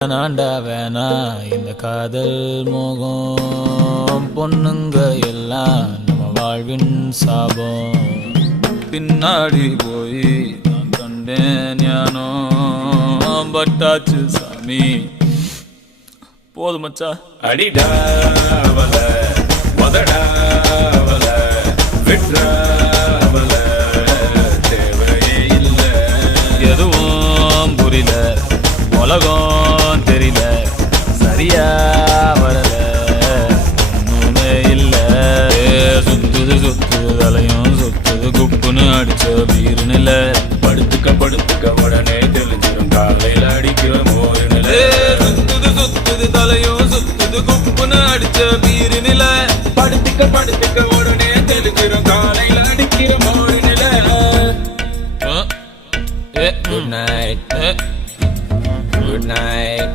நாண்டா வேணா இந்த காதல் மோகம் பொண்ணுங்க எல்லாம் நம்ம வாழ்வின் சாபம். பின்னாடி போய் நான் கண்டேன் ஞானோ பட்டாச்சு சாமி. போதும் மச்சா. அடிடாவல மதடாவல விட்ராவல தேவையே இல்லை. எதுவும் புரியல, உலகம் தெரியல, சரியா வரல, ஒண்ணுமே இல்ல. சுத்துது சுத்துது தலையும் சுத்துது குப்புன்னு அடிச்ச வீருநில. படுத்துக்க உடனே தெளிஞ்சிடும் காலையில அடிக்கிற மோரு நில. சுத்துது சுத்துது தலையும் சுத்துது குப்புன்னு அடிச்ச வீருநில. படுத்துக்க